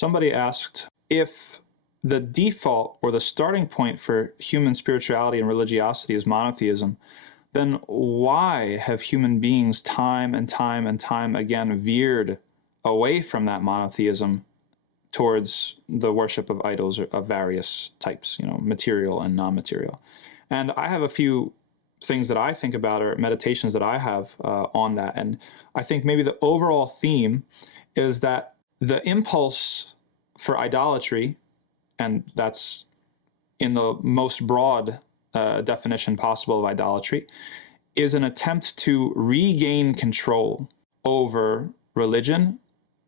Somebody asked if the default or the starting point for human spirituality and religiosity is monotheism, then why have human beings time and time and time again veered away from that monotheism towards the worship of idols of various types, material and non-material? And I have a few things that I think about, or meditations that I have on that. And I think maybe the overall theme is that the impulse for idolatry, and that's in the most broad definition possible of idolatry, is an attempt to regain control over religion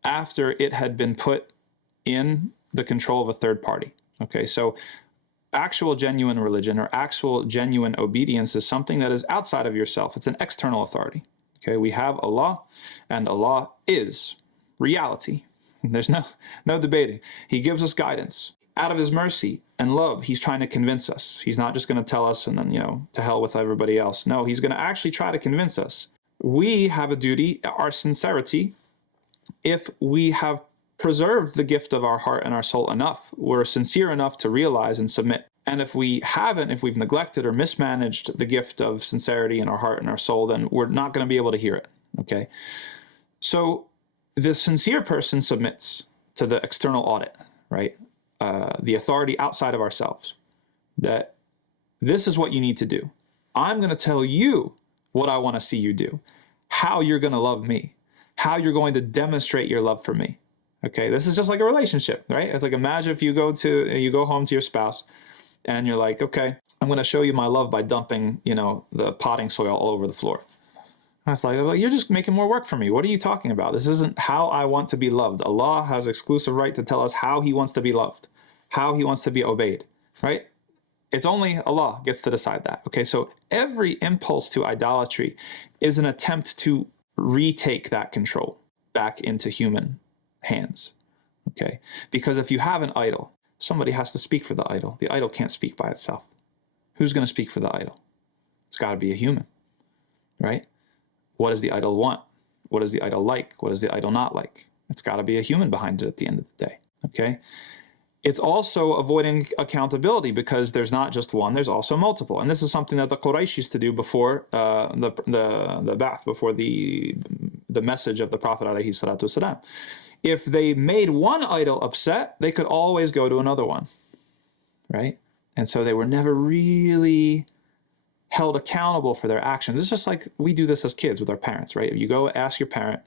after it had been put in the control of a third party. Okay, so actual genuine religion or actual genuine obedience is something that is outside of yourself. It's an external authority. Okay, we have Allah, and Allah is reality. There's no debating. He gives us guidance. Out of his mercy and love, he's trying to convince us. He's not just going to tell us and then, to hell with everybody else. No, he's going to actually try to convince us. We have a duty, our sincerity, if we have preserved the gift of our heart and our soul enough, we're sincere enough to realize and submit. And if we haven't, if we've neglected or mismanaged the gift of sincerity in our heart and our soul, then we're not going to be able to hear it. Okay? So the sincere person submits to the external audit, right? The authority outside of ourselves, that this is what you need to do. I'm going to tell you what I want to see you do, how you're going to love me, how you're going to demonstrate your love for me. Okay, this is just like a relationship, right? It's like, imagine if you go home to your spouse and you're like, okay, I'm going to show you my love by dumping, the potting soil all over the floor. And it's like, well, you're just making more work for me. What are you talking about? This isn't how I want to be loved. Allah has exclusive right to tell us how he wants to be loved, how he wants to be obeyed, right? It's only Allah gets to decide that. Okay, so every impulse to idolatry is an attempt to retake that control back into human hands. Okay, because if you have an idol, somebody has to speak for the idol. The idol can't speak by itself. Who's going to speak for the idol? It's got to be a human, right? What does the idol want? What does the idol like? What does the idol not like? It's got to be a human behind it at the end of the day. Okay. It's also avoiding accountability, because there's not just one, there's also multiple. And this is something that the Quraysh used to do before the ba'ath, before the message of the Prophet alayhi salatu wasalam. If they made one idol upset, they could always go to another one, right? And so they were never really held accountable for their actions. It's just like we do this as kids with our parents, right? If you go ask your parent,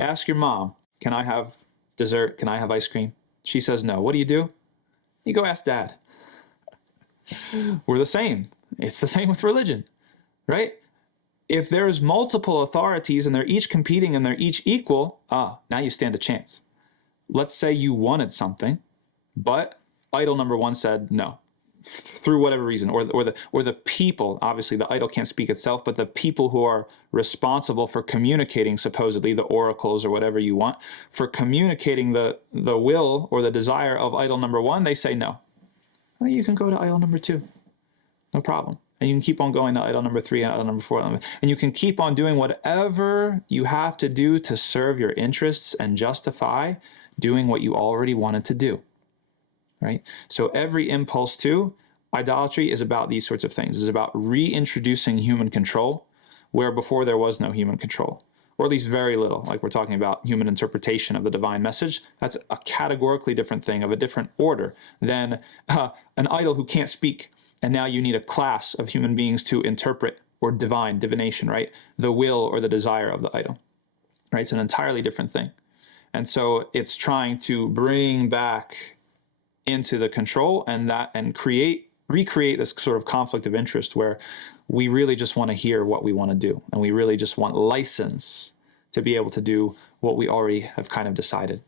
ask your mom, can I have dessert? Can I have ice cream? She says no. What do? You go ask dad. We're the same. It's the same with religion, right? If there's multiple authorities and they're each competing and they're each equal, now you stand a chance. Let's say you wanted something, but idol number one said no, through whatever reason, or the people. Obviously, the idol can't speak itself, but the people who are responsible for communicating, supposedly the oracles or whatever you want, for communicating the will or the desire of idol number one, they say no. Well, you can go to idol number two, no problem. And you can keep on going to idol number three and idol number four. And you can keep on doing whatever you have to do to serve your interests and justify doing what you already wanted to do, right? So every impulse to idolatry is about these sorts of things. It's about reintroducing human control where before there was no human control, or at least very little. Like we're talking about human interpretation of the divine message. That's a categorically different thing, of a different order than an idol who can't speak. And now you need a class of human beings to interpret, or divination, right? The will or the desire of the idol, right? It's an entirely different thing. And so it's trying to bring back into the control and recreate this sort of conflict of interest where we really just want to hear what we want to do. And we really just want license to be able to do what we already have kind of decided.